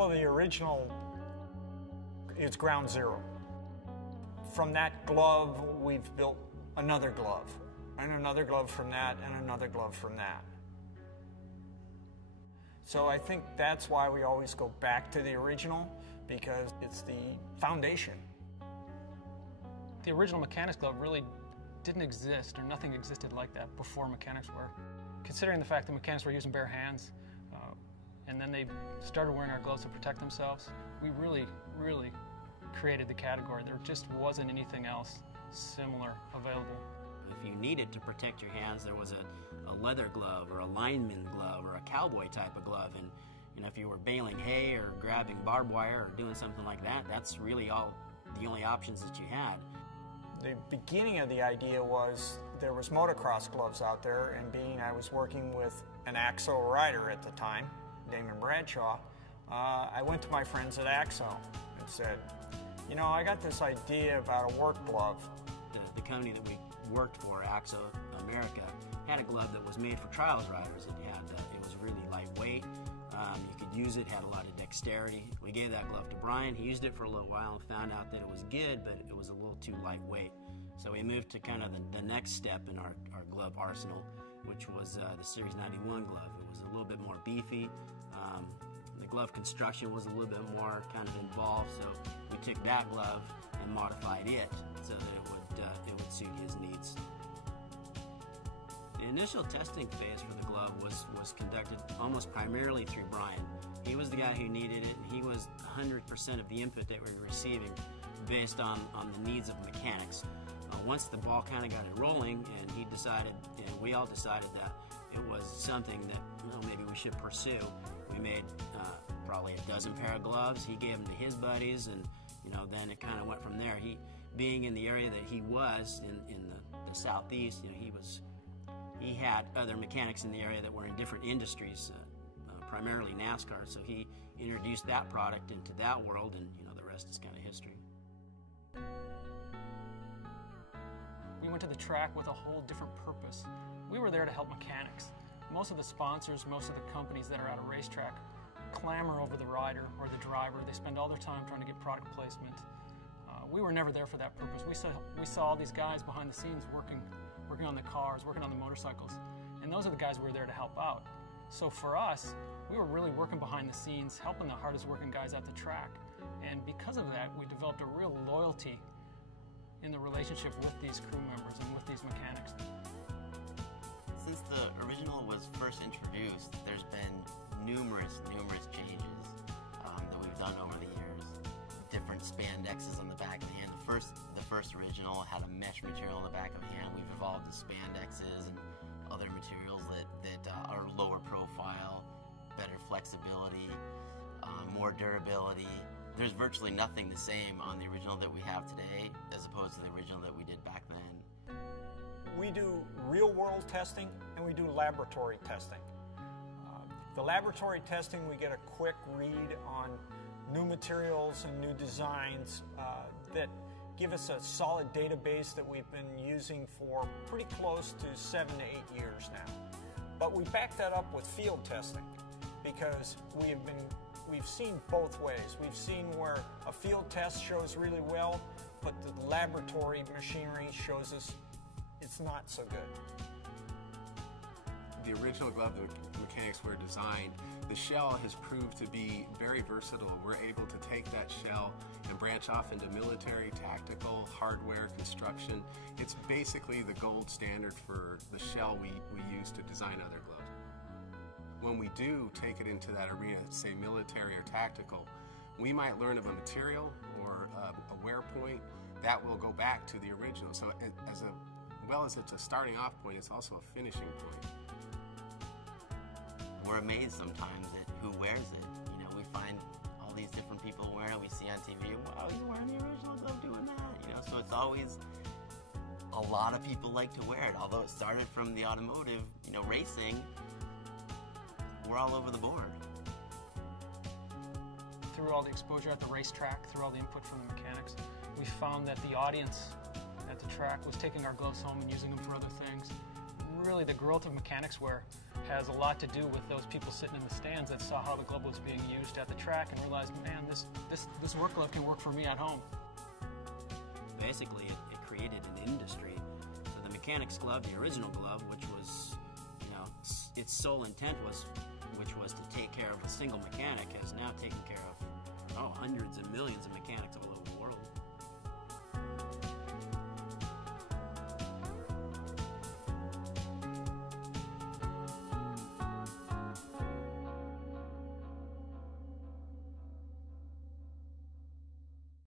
Well, the original is ground zero. From that glove, we've built another glove, and another glove from that, and another glove from that. So I think that's why we always go back to the original, because it's the foundation. The original mechanics glove really didn't exist, or nothing existed like that before mechanics were. Considering the fact that mechanics were using bare hands, and then they started wearing our gloves to protect themselves, we really created the category. There just wasn't anything else similar available. If you needed to protect your hands, there was a leather glove or a lineman glove or a cowboy type of glove. And you know, if you were baling hay or grabbing barbed wire or doing something like that, that's really the only options that you had. The beginning of the idea was there was motocross gloves out there, and being I was working with an AXO rider at the time, Damon Bradshaw, I went to my friends at AXO and said, you know, I got this idea about a work glove. The company that we worked for, AXO America, had a glove that was made for trials riders. It was really lightweight. You could use it, had a lot of dexterity. We gave that glove to Brian. He used it for a little while and found out that it was good, but it was a little too lightweight. So we moved to kind of the next step in our glove arsenal, which was the Series 91 glove. It was a little bit more beefy. The glove construction was a little bit more kind of involved, so we took that glove and modified it so that it would suit his needs. The initial testing phase for the glove was conducted almost primarily through Brian. He was the guy who needed it, and he was 100% of the input that we were receiving based on the needs of mechanics. Once the ball kind of got it rolling, and he decided, and we all decided that it was something that maybe we should pursue, we made probably a dozen pair of gloves. He gave them to his buddies, and then it kind of went from there. He, being in the area that he was in the southeast, he had other mechanics in the area that were in different industries, primarily NASCAR. So he introduced that product into that world, and the rest is kind of history. We went to the track with a whole different purpose. We were there to help mechanics. Most of the sponsors, most of the companies that are at a racetrack clamor over the rider or the driver. They spend all their time trying to get product placement. We were never there for that purpose. We saw all these guys behind the scenes working on the cars, working on the motorcycles, and those are the guys we were there to help out. So for us, we were really working behind the scenes, helping the hardest working guys at the track. And because of that, we developed a real loyalty in the relationship with these crew members and with these mechanics. Since the original was first introduced, there's been numerous changes that we've done over the years. Different spandexes on the back of the hand. The first original had a mesh material on the back of the hand. We've evolved to spandexes and other materials that are lower profile, better flexibility, more durability. There's virtually nothing the same on the original that we have today as opposed to the original that we did back then. We do real-world testing and we do laboratory testing. The laboratory testing, we get a quick read on new materials and new designs that give us a solid database that we've been using for pretty close to 7 to 8 years now. But we back that up with field testing because we've seen both ways. We've seen where a field test shows really well, but the laboratory machinery shows us it's not so good. The original glove that mechanics were designed, the shell has proved to be very versatile. We're able to take that shell and branch off into military, tactical, hardware, construction. It's basically the gold standard for the shell we use to design other gloves. When we do take it into that arena, say military or tactical, we might learn of a material or a wear point that will go back to the original. So as well as it's a starting off point, it's also a finishing point. We're amazed sometimes at who wears it. We find all these different people wearing it. We see on TV, wow, you're wearing the original glove doing that. So it's always, a lot of people like to wear it. Although it started from the automotive, racing, we're all over the board. Through all the exposure at the racetrack, through all the input from the mechanics, we found that the audience at the track was taking our gloves home and using them for other things. really the growth of mechanics wear has a lot to do with those people sitting in the stands that saw how the glove was being used at the track and realized, man, this work glove can work for me at home. Basically, it created an industry. So the mechanics glove, the original glove, which was, you know, its sole intent was, which was to take care of a single mechanic, has now taken care of, hundreds of millions of mechanics of